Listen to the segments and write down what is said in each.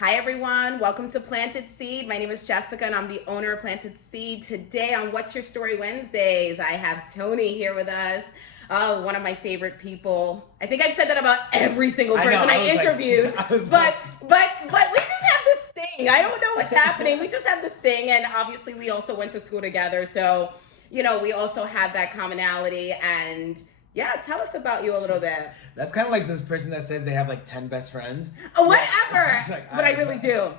Hi everyone, welcome to Planted Seed. My name is Jessica and I'm the owner of Planted Seed. Today on What's Your Story Wednesdays, I have Tony here with us. One of my favorite people. I think I've said that about every single person I interviewed. But we just have this thing. I don't know what's happening. We just have this thing, and obviously we also went to school together. So, we also have that commonality. And yeah, tell us about you a little bit. That's kind of like this person that says they have like 10 best friends. Oh, whatever. But I really do.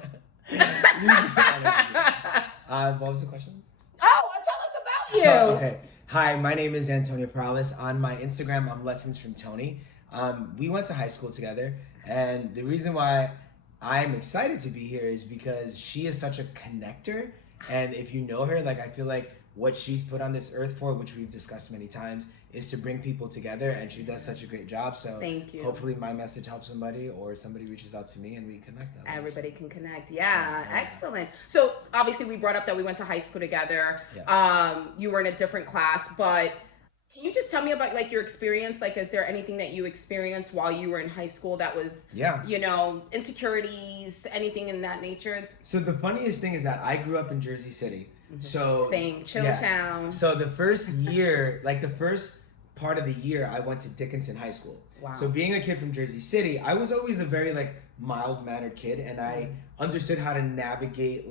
What was the question? Oh, tell us about you. Okay. Hi, my name is Antonio Parrales. On my Instagram, I'm Lessons from Tony. We went to high school together, and the reason why I'm excited to be here is because she is such a connector. And if you know her, I feel like what she's put on this earth for, which we've discussed many times, is to bring people together, and she does such a great job. So thank you. Hopefully my message helps somebody, or somebody reaches out to me and we connect them. Everybody can connect. Yeah, excellent. So obviously we brought up that we went to high school together. Yes. You were in a different class, but can you just tell me about your experience? Is there anything that you experienced while you were in high school that was, insecurities, anything in that nature? So the funniest thing is that I grew up in Jersey City. Mm-hmm. So same, Chilltown. So the first year, the first part of the year, I went to Dickinson High School. Wow. So being a kid from Jersey City, I was always a very mild-mannered kid, and I understood how to navigate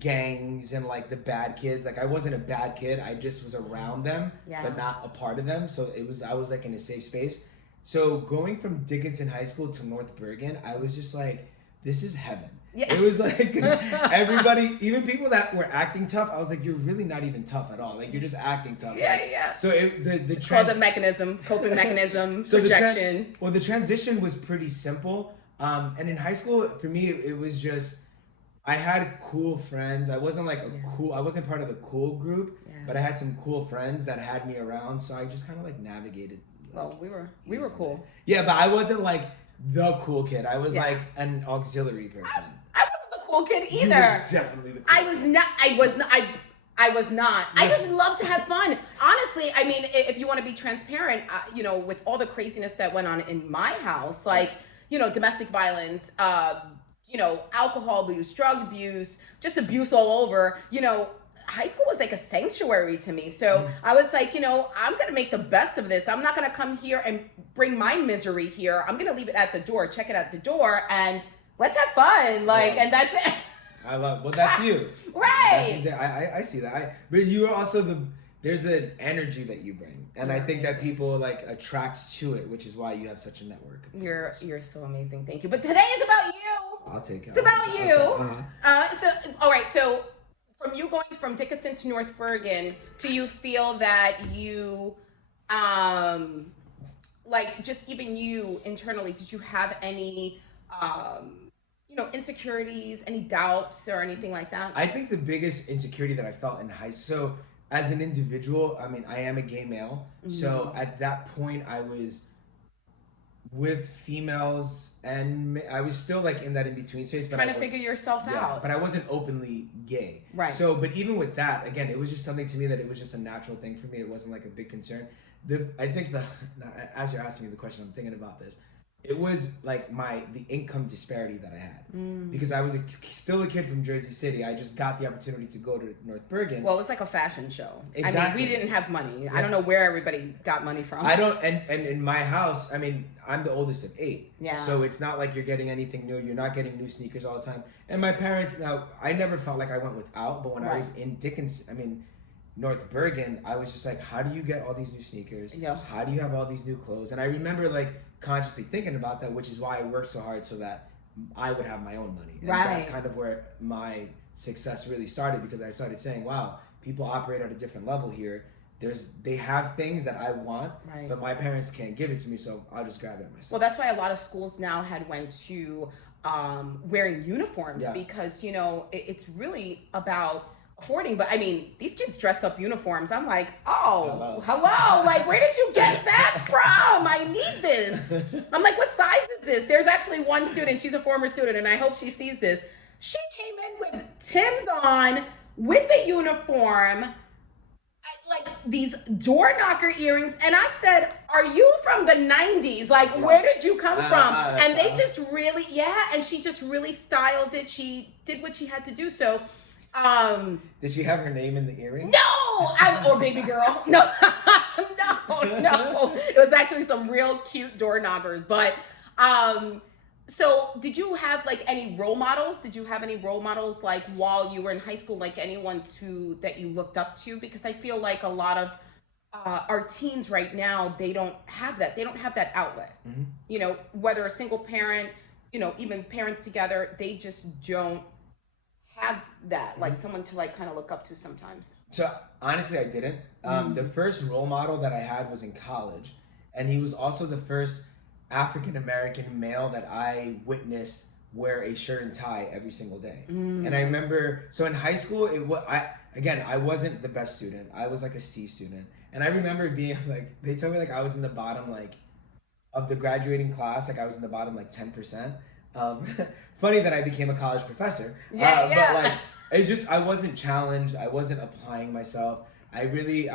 gangs and the bad kids. I wasn't a bad kid, I just was around them, but not a part of them. So I was in a safe space. So going from Dickinson High School to North Bergen, I was just this is heaven. Yeah. It was everybody, even people that were acting tough, I was you're really not even tough at all. You're just acting tough. Yeah. So it's called a mechanism, coping mechanism, so projection. The transition was pretty simple. And in high school, for me, it was just, I had cool friends. I wasn't I wasn't part of the cool group, but I had some cool friends that had me around. So I just kind of navigated. Well, we were cool. Yeah, but I wasn't the cool kid. I was an auxiliary person. I wasn't the cool kid either. You were definitely the cool I was not. I was not. I just love to have fun. Honestly, I mean, if you want to be transparent, with all the craziness that went on in my house, domestic violence, alcohol abuse, drug abuse, just abuse all over, high school was a sanctuary to me. So I was I'm going to make the best of this. I'm not going to come here and bring my misery here. I'm going to leave it at the door, check it at the door, and let's have fun. And that's it. I love, that's you. Right. I see that. But you are also there's an energy that you bring. And I think that people attract to it, which is why you have such a network. You're so amazing. Thank you. But today is about you. I'll take it. It's about you. All right. So from you going from Dickinson to North Bergen, do you feel that you, just even you internally, did you have any, insecurities, any doubts or anything like that? I think the biggest insecurity that I felt in high school, so as an individual, I mean, I am a gay male. Mm-hmm. So at that point, I was with females, and I was still in that in-between space. Trying to figure yourself out. But I wasn't openly gay. Right. So, but even with that, again, it was just something to me that it was just a natural thing for me. It wasn't a big concern. I think as you're asking me the question, I'm thinking about this. It was the income disparity that I had, because I was still a kid from Jersey City. I just got the opportunity to go to North Bergen. Well, it was like a fashion show. Exactly. I mean, we didn't have money. Yeah. I don't know where everybody got money from. I don't, and in my house, I mean, I'm the oldest of 8. Yeah. So it's not like you're getting anything new. You're not getting new sneakers all the time. And my parents, now, I never felt like I went without, but when I was in North Bergen, I was just how do you get all these new sneakers? Yeah. How do you have all these new clothes? And I remember consciously thinking about that, which is why I worked so hard so that I would have my own money. And that's kind of where my success really started, because I started saying, wow, people operate at a different level here. They have things that I want, but my parents can't give it to me, so I'll just grab it myself. Well, that's why a lot of schools now went to wearing uniforms, because it's really about affording. But I mean, these kids dress up uniforms. I'm hello. Where did you get that from? I need this. I'm what size is this? There's actually one student, she's a former student, and I hope she sees this. She came in with Tim's on with the uniform, these door knocker earrings, and I said, "Are you from the '90s? Like, where did you come from?" And they just really, and she just really styled it. She did what she had to do. So, did she have her name in the earring? No, or baby girl. No, no. It was actually some real cute door knockers. But, so did you have like any role models? Did you have any role models like while you were in high school, like anyone that you looked up to? Because I feel like a lot of our teens right now, they don't have that. They don't have that outlet. Mm-hmm. You know, whether a single parent, you know, even parents together, they just don't have that, like someone to like kind of look up to sometimes. So honestly, I didn't. The first role model that I had was in college, and he was also the first African American male that I witnessed wear a shirt and tie every single day. And I remember, so in high school, I wasn't the best student. I was like a C student, and I remember being like, they told me like I was in the bottom like of the graduating class, like I was in the bottom like 10%. Funny that I became a college professor, but like it's just I wasn't challenged. I wasn't applying myself. I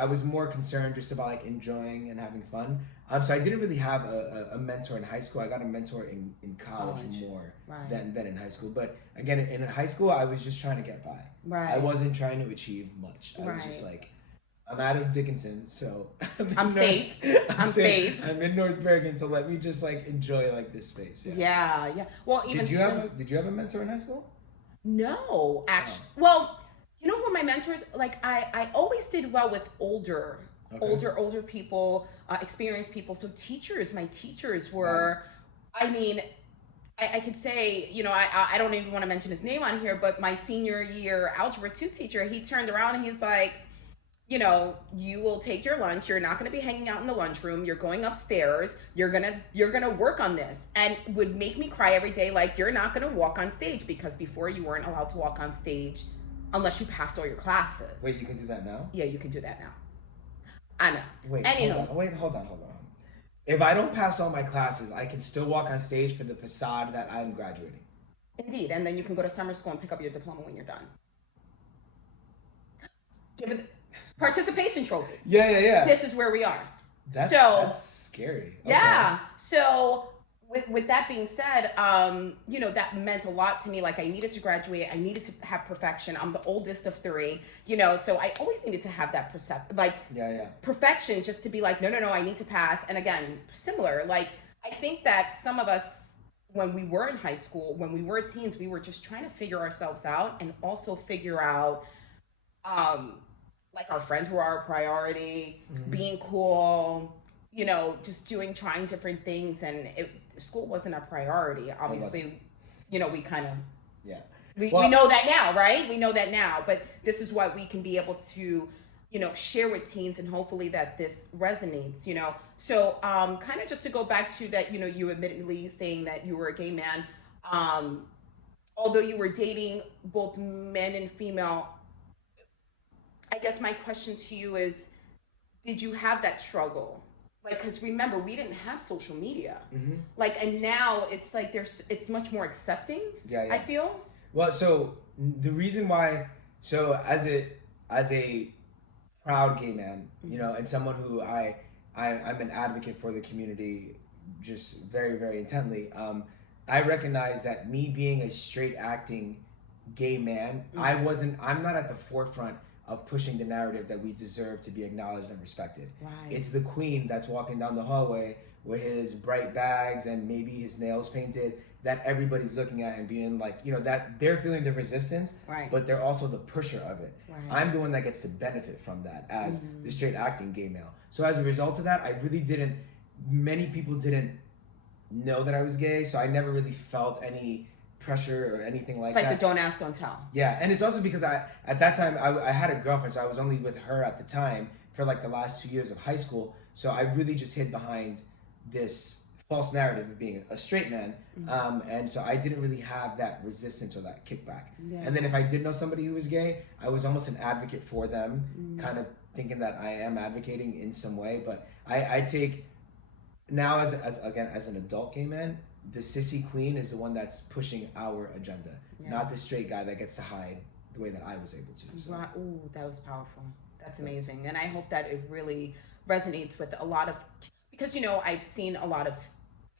was more concerned just about like enjoying and having fun. So I didn't really have a mentor in high school. I got a mentor in college more than in high school. But again, in high school, I was just trying to get by. I wasn't trying to achieve much. I was just like, I'm out of Dickinson, so I'm safe. I'm safe. I'm in North Bergen, so let me just like enjoy like this space. Yeah. Well, even did you have a mentor in high school? No, actually. Well, you know who my mentors? Like I always did well with older people, experienced people. So my teachers were, I mean, I could say, you know, I don't even want to mention his name on here, but my senior year Algebra 2 teacher, he turned around and he's like, you know, you will take your lunch. You're not going to be hanging out in the lunchroom. You're going upstairs. You're going to work on this, and would make me cry every day. Like, you're not going to walk on stage, because before you weren't allowed to walk on stage unless you passed all your classes. Wait, you can do that now? Yeah, you can do that now. I know. Wait, hold on. If I don't pass all my classes, I can still walk on stage for the facade that I'm graduating. Indeed, and then you can go to summer school and pick up your diploma when you're done. Give it participation trophy. Yeah. This is where we are. That's scary. Okay. Yeah. So with that being said, you know, that meant a lot to me. Like, I needed to graduate. I needed to have perfection. I'm the oldest of 3, you know, so I always needed to have that perfection, just to be like, no, I need to pass. And again, similar, like, I think that some of us, when we were in high school, when we were teens, we were just trying to figure ourselves out, and also figure out, like, our friends were our priority, being cool, you know, just trying different things, and school wasn't a priority. Obviously, you know, we kind of, we know that now, right? We know that now, but this is what we can be able to, you know, share with teens, and hopefully that this resonates, you know. So, kind of just to go back to that, you know, you admittedly saying that you were a gay man, although you were dating both men and female, I guess my question to you is, did you have that struggle? Like, because remember, we didn't have social media. Like, and now it's like it's much more accepting. I feel. Well, so the reason why, so as a proud gay man, you know, and someone who I'm an advocate for the community, just very, very intently. I recognize that me being a straight acting gay man, I'm not at the forefront of pushing the narrative that we deserve to be acknowledged and respected. It's the queen that's walking down the hallway with his bright bags and maybe his nails painted, that everybody's looking at and being like, you know, that they're feeling the resistance, but they're also the pusher of it. I'm the one that gets to benefit from that as the straight acting gay male. So as a result of that, many people didn't know that I was gay, so I never really felt any pressure or anything like that. It's like the don't ask, don't tell. Yeah, and it's also because at that time I had a girlfriend, so I was only with her at the time for like the last 2 years of high school. So I really just hid behind this false narrative of being a straight man, and so I didn't really have that resistance or that kickback. And then if I did know somebody who was gay, I was almost an advocate for them, kind of thinking that I am advocating in some way. But I take now as an adult gay man, the sissy queen is the one that's pushing our agenda, not the straight guy that gets to hide the way that I was able to. So. Ooh, that was powerful. That's amazing. And I hope that it really resonates with a lot of, because, I've seen a lot of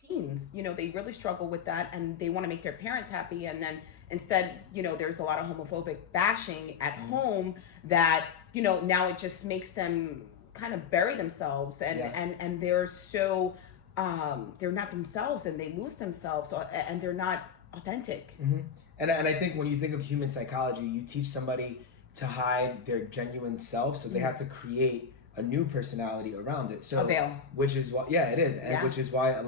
teens, they really struggle with that and they want to make their parents happy. And then instead, there's a lot of homophobic bashing at home that, now it just makes them kind of bury themselves and they're so, they're not themselves and they lose themselves and they're not authentic. And I think when you think of human psychology, you teach somebody to hide their genuine self, so they have to create a new personality around it. So, which is why, it is, and which is why and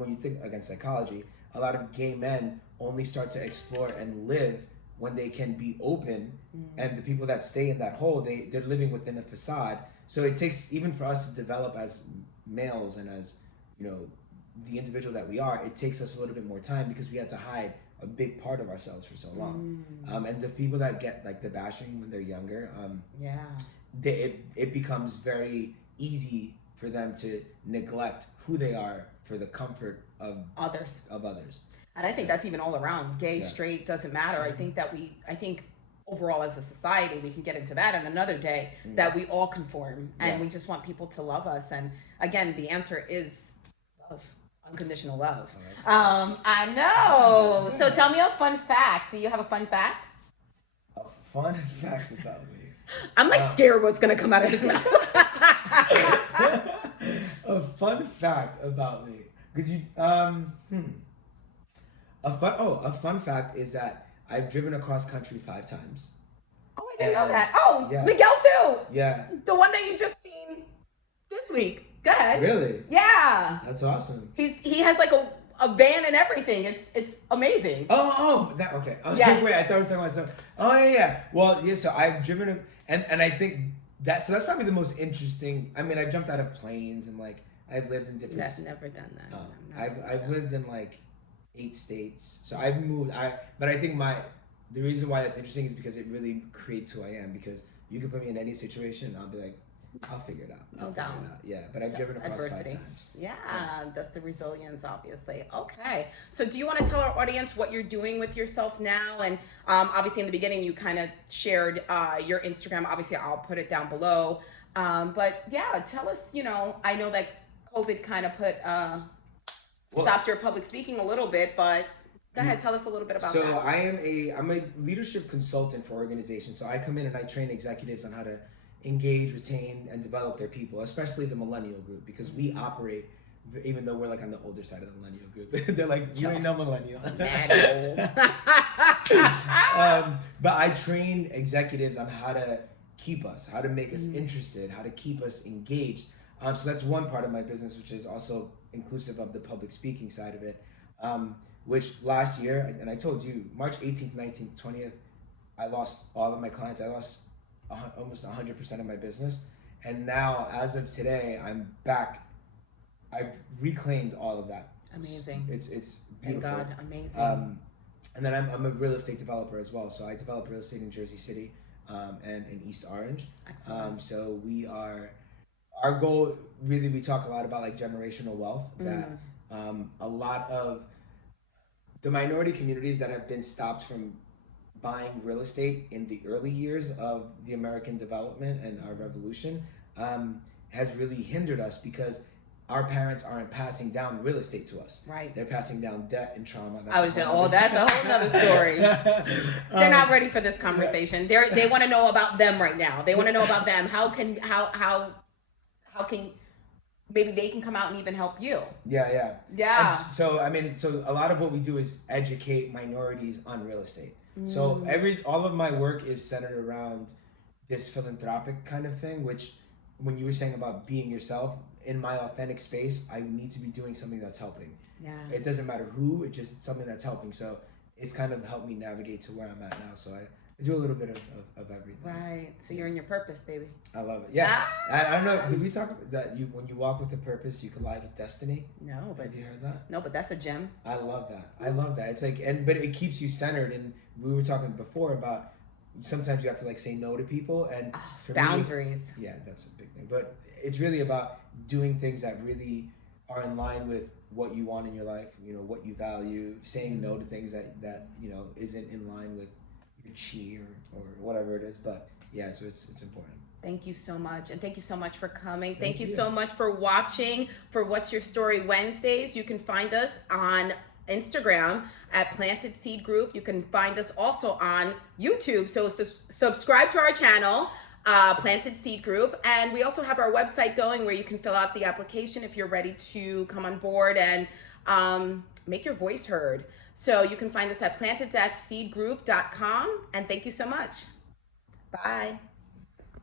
when you think against psychology, a lot of gay men only start to explore and live when they can be open, and the people that stay in that hole, they're living within a facade. So it takes, even for us to develop as males and as, the individual that we are, it takes us a little bit more time because we had to hide a big part of ourselves for so long. And the people that get like the bashing when they're younger, it becomes very easy for them to neglect who they are for the comfort of others. And I think that's even all around, gay, straight, doesn't matter. I think overall as a society, we can get into that on another day, that we all conform and we just want people to love us. And again, the answer is love. Unconditional love. I know. So tell me a fun fact. Do you have a fun fact? A fun fact about me. I'm like scared what's gonna come out of his mouth. A fun fact about me. Could you a fun fact is that I've driven across country 5 times. Oh, I didn't know that. Oh, Miguel too. Yeah. The one that you just seen this week. Go ahead. Really? Yeah. That's awesome. He has like a van and everything. It's amazing. That okay. I was like, wait, I thought I was talking about myself. Oh yeah. Well, so I've driven and I think that's probably the most interesting. I mean, I've jumped out of planes and like I've lived in different. I've never done that. I've lived in like 8 states. So I've moved. But I think the reason why that's interesting is because it really creates who I am. Because you can put me in any situation, and I'll be like, I'll figure it out. No doubt. Yeah, but I've driven across adversity. 5 times. Yeah, that's the resilience, obviously. Okay, so do you want to tell our audience what you're doing with yourself now? And obviously in the beginning you kind of shared your Instagram. Obviously I'll put it down below. But yeah, tell us, I know that COVID kind of stopped your public speaking a little bit, but go ahead, tell us a little bit about that. So I'm a leadership consultant for organizations. So I come in and I train executives on how to engage, retain, and develop their people, especially the millennial group, because we operate, even though we're like on the older side of the millennial group. They're like, you ain't no millennial. Mad old. But I train executives on how to keep us, how to make us interested, how to keep us engaged. So that's one part of my business, which is also inclusive of the public speaking side of it, which last year, and I told you, March 18th, 19th, 20th, I lost all of my clients. I lost almost 100% of my business. And now, as of today, I'm back. I've reclaimed all of that. Amazing. It's beautiful. Thank God, amazing. And then I'm a real estate developer as well. So I develop real estate in Jersey City and in East Orange. Excellent. So our goal, really, we talk a lot about like generational wealth, that a lot of the minority communities that have been stopped from buying real estate in the early years of the American development and our revolution has really hindered us, because our parents aren't passing down real estate to us. Right. They're passing down debt and trauma. That's a whole nother story. They're not ready for this conversation. They want to know about them right now. They want to know about them. How can maybe they can come out and even help you. Yeah. And so a lot of what we do is educate minorities on real estate. So all of my work is centered around this philanthropic kind of thing, which when you were saying about being yourself, in my authentic space, I need to be doing something that's helping. Yeah. It doesn't matter who, it's just something that's helping. So it's kind of helped me navigate to where I'm at now. So I do a little bit of everything. Right. So you're in your purpose, baby. I love it. Yeah. I don't know. Did we talk about that? When you walk with a purpose, you collide with destiny? No, but have you heard that? No, but that's a gem. I love that. It's like, but it keeps you centered. And we were talking before about sometimes you have to like say no to people, and for boundaries. Yeah, that's a big thing. But it's really about doing things that really are in line with what you want in your life. What you value. Saying no to things that isn't in line with your chi or whatever it is. But yeah, so it's important. Thank you so much. And thank you so much for coming. Thank Thank you you. so much for watching for What's Your Story Wednesdays. You can find us on Instagram at Planted Seed Group. You can find us also on YouTube. So subscribe to our channel, Planted Seed Group. And we also have our website going where you can fill out the application if you're ready to come on board and make your voice heard. So you can find us at planted-seedgroup.com. And thank you so much. Bye.